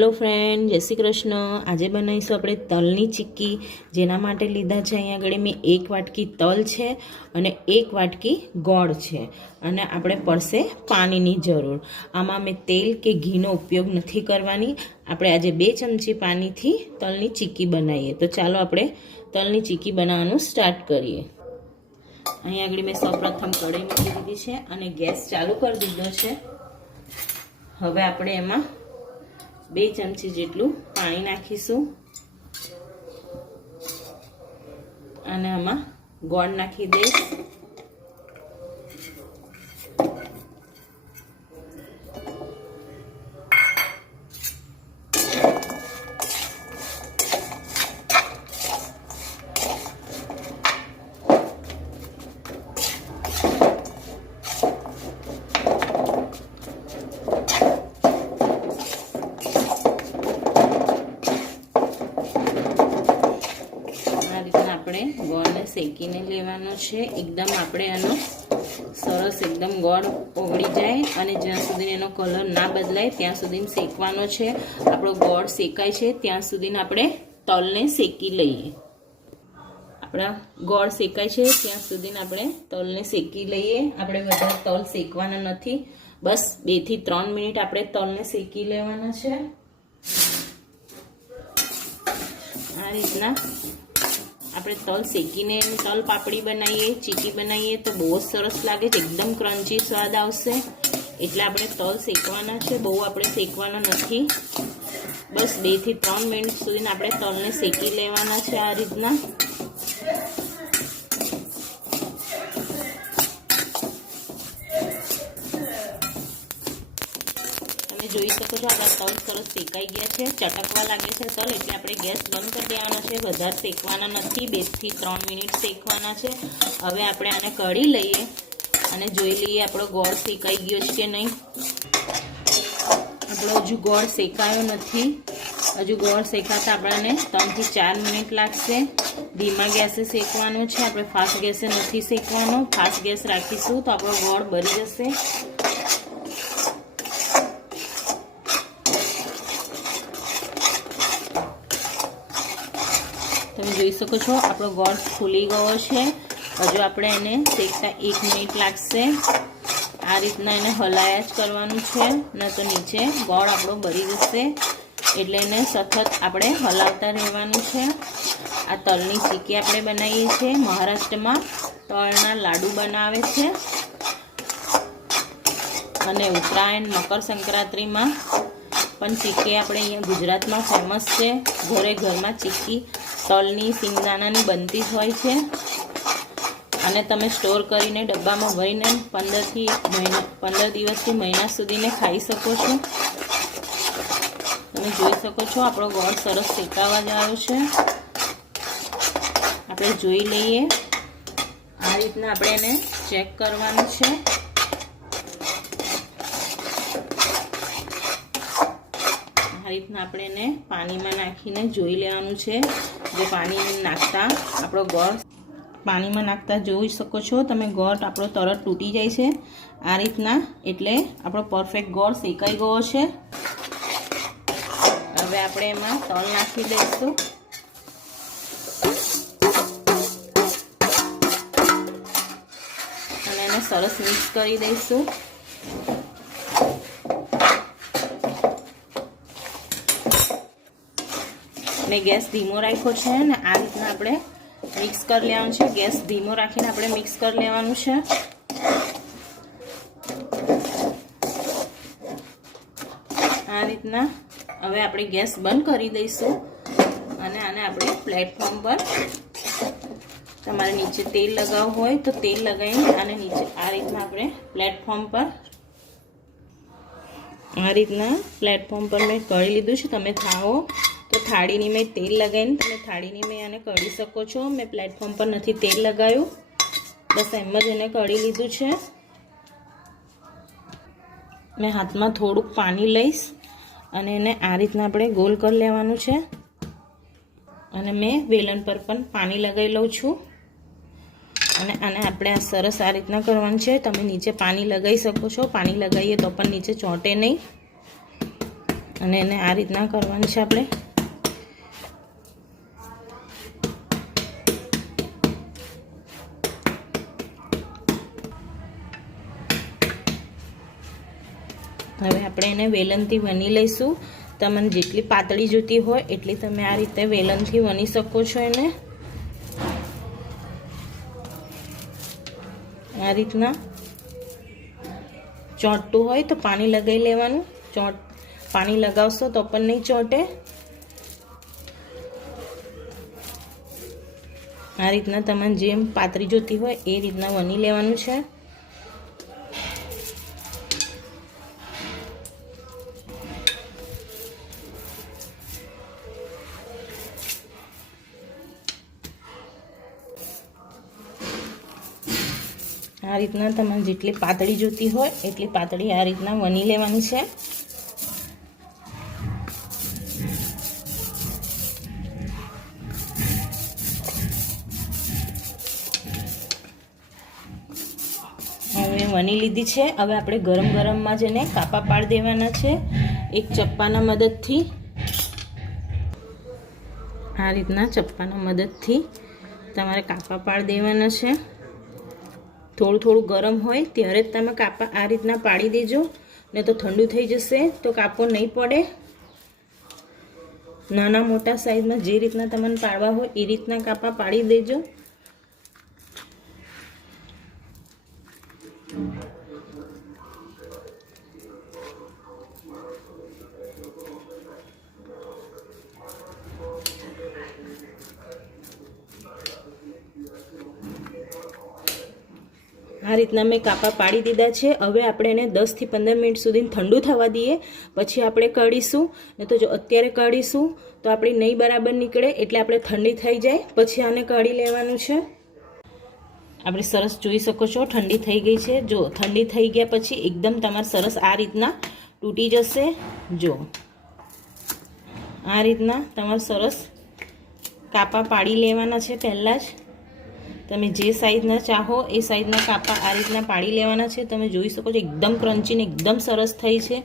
Hello friend, जय श्री कृष्ण। आज बनावीशुं आपणे तलनी चिक्की। जेना माटे लीधा छे अहींया आगळ मैं 1 वाटकी तल छे अने 1 वाटकी गोळ छे अने आपणे पड़शे पाणीनी जरूर। आमां मैं तेल के घीनो उपयोग नथी करवानी। आपणे आजे 2 चमची पाणीथी तलनी चिक्की बनावीए। तो चालो आपणे तलनी चिक्की बनाववानुं स्टार्ट करीए। अहींया आगळ मैं सौप्रथम कढ़ाई मूकी दीधी छे अने गैस चालू कर दीधो छे। हवे आपणे एमां 2 चमची जेटलू पाणी नाखीशुं अने आमां गोळ नाखी दईश। गोळने शेकीने लेवानो छे। एकदम आपणे आनो सरस एकदम गोळ ओगળી जाए અને જ્યાં સુધી એનો કલર ના બદલાય ત્યાં સુધી શેકવાનો છે। આપણો ગોળ શેકાય છે ત્યાં સુધી આપણે તલને શેકી લઈએ। આપણા ગોળ શેકાય છે ત્યાં સુધી આપણે તલને શેકી લઈએ। આપણે વધારે તલ શેકવાના નથી, બસ 2 થી 3 મિનિટ આપણે તલને શેકી લેવાના છે। આ રીતના આપણે તલ શેકીને તલ પાપડી બનાવીએ, ચીકી બનાવીએ તો બહુ જ સરસ લાગે છે। એકદમ ક્રન્ચી સ્વાદ આવશે। એટલે આપણે તલ શેકવાના છે, બહુ આપણે શેકવાના નથી। બસ 2 થી 3 મિનિટ સુધી આપણે તલને શેકી લેવાના છે। આ રીતના તમે જોઈ શકો છો આપણા તલ સરસ શેકાઈ ગયા છે। ચટકવા લાગે છે તલ, એટલે આપણે ગેસ બંધ કરી દેવાનો છે। વધારે શેકવાના નથી, 2 થી 3 મિનિટ શેકવાના છે। હવે આપણે આને કઢી લઈએ અને જોઈ લઈએ આપણો ગોળ શેકાઈ ગયો છે કે નહીં। આપણો હજુ ગોળ શેકાયો નથી। હજુ ગોળ શેકાતા આપણને 3 થી 4 મિનિટ લાગશે। ધીમા ગેસે શેકવાનો છે, આપણે ફાસ્ટ ગેસે નથી શેકવાનો। ફાસ્ટ ગેસ રાખીશું તો આપણો ગોળ બળી જશે। તમે જોઈ શકો છો આપણો ગોળ ફૂલી ગયો છે। હજુ આપણે એને શેકતા 1 મિનિટ લાગશે। આ રીતના એને હલાયા જ કરવાનું છે, ન તો નીચે ગોળ આપણો બળી જશે। એટલે એને સતત આપણે હલાવતા રહેવાનું છે। આ તલની ચીકી આપણે બનાવીએ છીએ। મહારાષ્ટ્રમાં તલના લાડુ બનાવે છે અને ઉત્તરાયણ, મકર સંક્રાંતિમાં પણ ચીકી આપણે અહીંયા ગુજરાતમાં ફેમસ છે। ઘરે ઘરમાં ચીકી તલની, સિંગદાણાની બનતી જ હોય છે અને તમે સ્ટોર કરીને ડબ્બામાં ભરીને 15 દિવસથી મહિના સુધીને ખાઈ શકો છો। તમે જોઈ શકો છો આપણો ગોળ સરસ શેકાવા જ આવ્યો છે। આપણે જોઈ લઈએ। આ રીતના આપણે એને ચેક કરવાનું છે। આ રીતના આપણે એને પાણીમાં નાખીને જોઈ લેવાનું છે। જો પાણી નાખતા આપણો ગોળ પાણીમાં નાખતા જોઈ શકો છો તમે, ગોળ આપણો તરત તૂટી જાય છે આ રીતના। એટલે આપણો પરફેક્ટ ગોળ શેકાઈ ગયો છે। હવે આપણે એમાં તલ નાખી દઈશું અને એને સરસ મિક્સ કરી દઈશું। મેં ગેસ ધીમો રાખ્યો છે ને આ રીતના આપણે મિક્સ કરી લેવાનું છે। ગેસ ધીમો રાખીને આપણે મિક્સ કરી લેવાનું છે। આ રીતના હવે આપણે ગેસ બંધ કરી દઈશું અને આને આપણે પ્લેટફોર્મ પર, તમારે નીચે તેલ લગાવવું હોય તો તેલ લગાવીને આને નીચે આ રીતના આપણે પ્લેટફોર્મ પર, આ રીતના પ્લેટફોર્મ પર મેં કરી લીધું છે। તમે થાઓ તો થાળીની મેં તેલ લગાવીને તમે થાળીની મેં આને કઢી શકો છો। મેં પ્લેટફોર્મ પર નથી તેલ લગાવ્યું, બસ એમ જ એને કઢી લીધું છે। મેં હાથમાં થોડુંક પાણી લઈશ અને એને આ રીતના આપણે ગોલ કરી લેવાનું છે અને મેં વેલણ પર પણ પાણી લગાવી લઉં છું અને આને આપણે આ સરસ આ રીતના કરવાનું છે। તમે નીચે પાણી લગાવી શકો છો, પાણી લગાવીએ તો પણ નીચે ચોંટે નહીં। અને એને આ રીતના કરવાનું છે આપણે. હવે આપણે એને વેલણથી વણી લઈશું. તમને જેટલી પાતળી જોઈતી હોય એટલી તમે આ રીતે વેલણથી વણી શકો છો. એને આ રીતના ચોંટતું હોય તો પાણી લગાવી લેવાનું. પાણી લગાવશો તો પણ નહીં ચોંટે. આ રીતના તમને જેમ પાતળી જોઈતી હોય એ રીતના વણી લેવાનું છે. આ રીતના તમારે જેટલી પાતળી જોઈતી હોય એટલી પાતળી આ રીતના વણી લેવાની છે. હવે વણી લીધી છે. હવે આપણે ગરમ ગરમમાં જ એને કાપા પાડી દેવાના છે એક ચપ્પાના મદદથી. આ રીતના ચપ્પાના મદદથી તમારે કાપા પાડી દેવાના છે. થોડું થોડું ગરમ હોય ત્યારે જ તમે કાપા આ રીતના પાડી દેજો, ને તો ઠંડુ થઈ જશે તો કાપો નહીં પડે. નાના મોટા સાઈઝમાં જે રીતના તમને પાડવા હોય એ રીતના કાપા પાડી દેજો. આ રીતના મેં કાપા પાડી દીધા છે. હવે આપણે એને 10 થી 15 મિનિટ સુધી ઠંડુ થવા દઈએ, પછી આપણે કાઢીશું. ને તો જો અત્યારે કાઢીશું તો આપણી નહીં બરાબર નીકળે, એટલે આપણે ઠંડી થઈ જાય પછી આને કાઢી લેવાનું છે. આપણે સરસ જોઈ શકો છો ઠંડી થઈ ગઈ છે. જો ઠંડી થઈ ગયા પછી એકદમ તમારે સરસ આ રીતના તૂટી જશે. જો આ રીતના તમારે સરસ કાપા પાડી લેવાના છે. પહેલાં જ તમે જે સાઈઝના ચાહો એ સાઈઝના કાપા આ રીતના પાડી લેવાના છે. તમે જોઈ શકો છો એકદમ ક્રન્ચી ને એકદમ સરસ થઈ છે.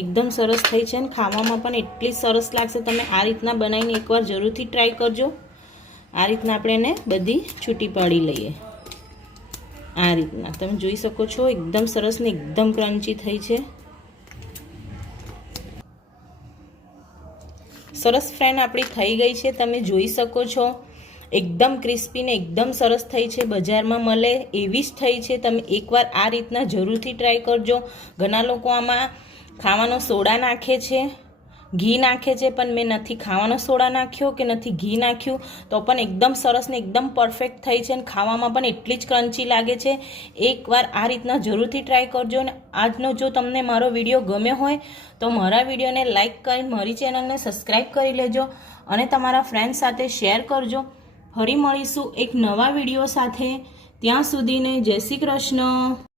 એકદમ સરસ થઈ છે અને ખાવામાં પણ એટલી સરસ લાગશે. તમે આ રીતના બનાવીને એકવાર જરૂરથી ટ્રાય કરજો. આ રીતના આપણે એને બધી છૂટી પાડી લઈએ. આ રીતના તમે જોઈ શકો છો એકદમ સરસ ને એકદમ ક્રન્ચી થઈ છે. સરસ ફ્રેન્ડ આપણી થઈ ગઈ છે. તમે જોઈ શકો છો એકદમ ક્રિસ્પી ને એકદમ સરસ થઈ છે. બજારમાં મળે એવી જ થઈ છે. તમે એકવાર આ રીતના જરૂરથી ટ્રાય કરજો. ઘણા લોકો આમાં ખાવાનો સોડા નાખે છે, ઘી નાખે છે, પણ મેં નથી ખાવાનો સોડા નાખ્યો કે નથી ઘી નાખ્યું તો પણ એકદમ સરસ ને એકદમ પરફેક્ટ થઈ છે અને ખાવામાં પણ એટલી જ ક્રન્ચી લાગે છે. એકવાર આ રીતના જરૂરથી ટ્રાય કરજો. અને આજનો જો તમને મારો વિડીયો ગમ્યો હોય તો મારા વિડીયોને લાઈક કરી મારી ચેનલને સબસ્ક્રાઈબ કરી લેજો અને તમારા ફ્રેન્ડ સાથે શેર કરજો. ફરી મળીશું એક નવા વિડીયો સાથે. ત્યાં સુધીને જય શ્રી કૃષ્ણ.